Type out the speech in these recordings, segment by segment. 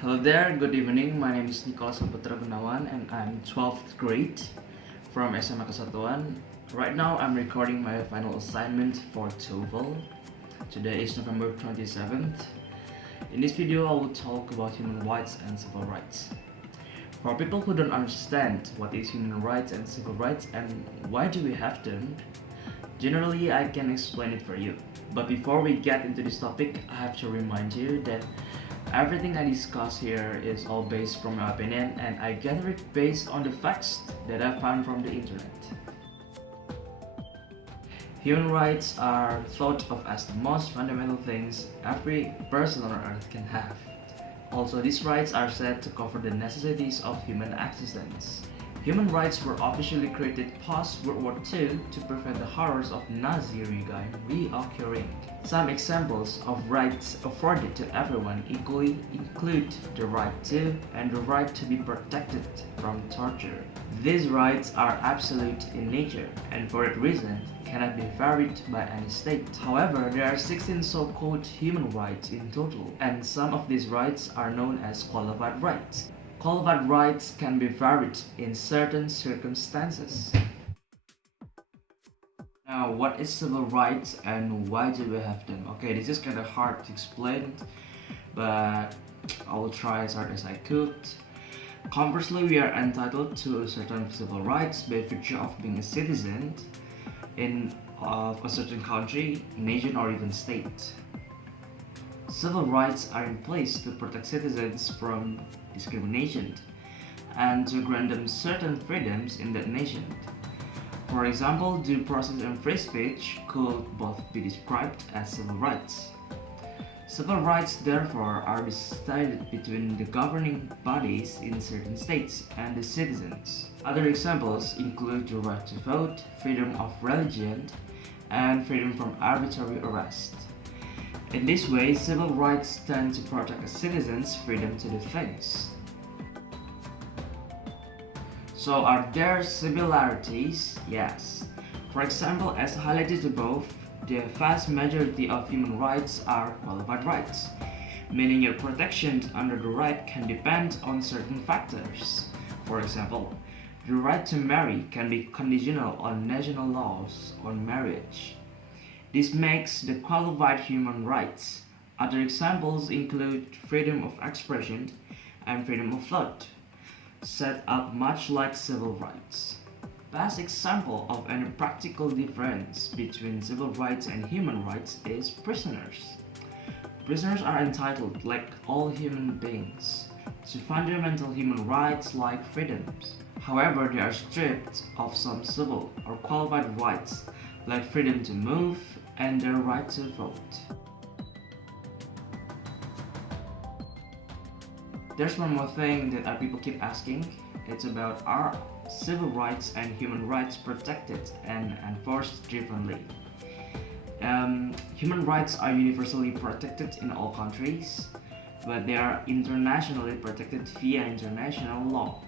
Hello there, good evening. My name is Nicolas Saputra Gunawan and I'm 12th grade from SMA Kesatuan. Right now I'm recording my final assignment for TOEFL. Today is November 27th. In this video I will talk about human rights and civil rights. For people who don't understand what is human rights and civil rights and why do we have them, generally I can explain it for you. But before we get into this topic, I have to remind you that everything I discuss here is all based from my opinion and I gather it based on the facts that I found from the internet. Human rights are thought of as the most fundamental things every person on earth can have. Also, these rights are said to cover the necessities of human existence. Human rights were officially created post-World War II to prevent the horrors of Nazi regime reoccurring. Some examples of rights afforded to everyone equally include the right to and the right to be protected from torture. These rights are absolute in nature and for that reason cannot be varied by any state. However, there are 16 so-called human rights in total, and some of these rights are known as qualified rights. Qualified rights can be varied in certain circumstances. Now, what is civil rights and why do we have them? Okay, this is kind of hard to explain, but I will try as hard as I could. Conversely, we are entitled to certain civil rights by virtue of being a citizen of a certain country, nation, or even state. Civil rights are in place to protect citizens from discrimination and to grant them certain freedoms in that nation. For example, due process and free speech could both be described as civil rights. Civil rights, therefore, are decided between the governing bodies in certain states and the citizens. Other examples include the right to vote, freedom of religion, and freedom from arbitrary arrest. In this way, civil rights tend to protect a citizen's freedom to do things. So, are there similarities? Yes. For example, as highlighted above, the vast majority of human rights are qualified rights, meaning your protection under the right can depend on certain factors. For example, the right to marry can be conditional on national laws on marriage. This makes the qualified human rights. Other examples include freedom of expression and freedom of thought, set up much like civil rights. Best example of any practical difference between civil rights and human rights is prisoners. Prisoners are entitled, like all human beings, to fundamental human rights like freedoms. However, they are stripped of some civil or qualified rights like freedom to move and their right to vote. There's one more thing that our people keep asking. It's about are civil rights and human rights protected and enforced differently? Human rights are universally protected in all countries, but they are internationally protected via international law.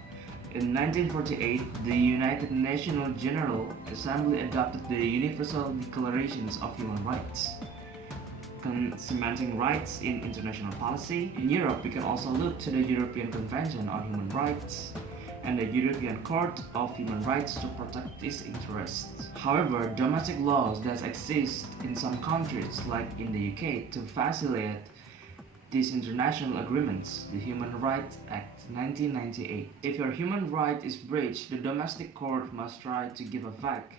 In 1948, the United Nations General Assembly adopted the Universal Declarations of Human Rights, cementing rights in international policy. In Europe, we can also look to the European Convention on Human Rights and the European Court of Human Rights to protect these interests. However, domestic laws that exist in some countries, like in the UK, to facilitate these international agreements, the Human Rights Act 1998. If your human right is breached, the domestic court must try to give effect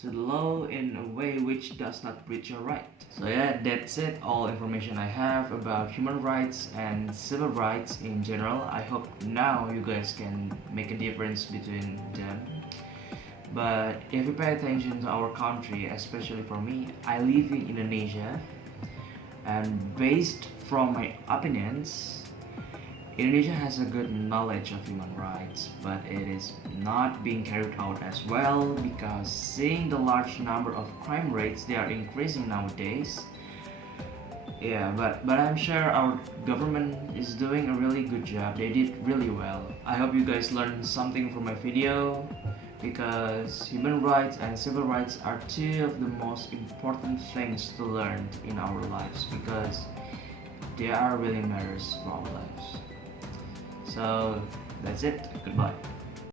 to the law in a way which does not breach your right. So yeah, that's it, all information I have about human rights and civil rights in general. I hope now you guys can make a difference between them. But if you pay attention to our country, especially for me, I live in Indonesia, and based from my opinions, Indonesia has a good knowledge of human rights, but it is not being carried out as well because seeing the large number of crime rates, they are increasing nowadays. Yeah, but I'm sure our government is doing a really good job. They did really well. I hope you guys learned something from my video because human rights and civil rights are two of the most important things to learn in our lives because they are really matters for our lives. So that's it. Goodbye.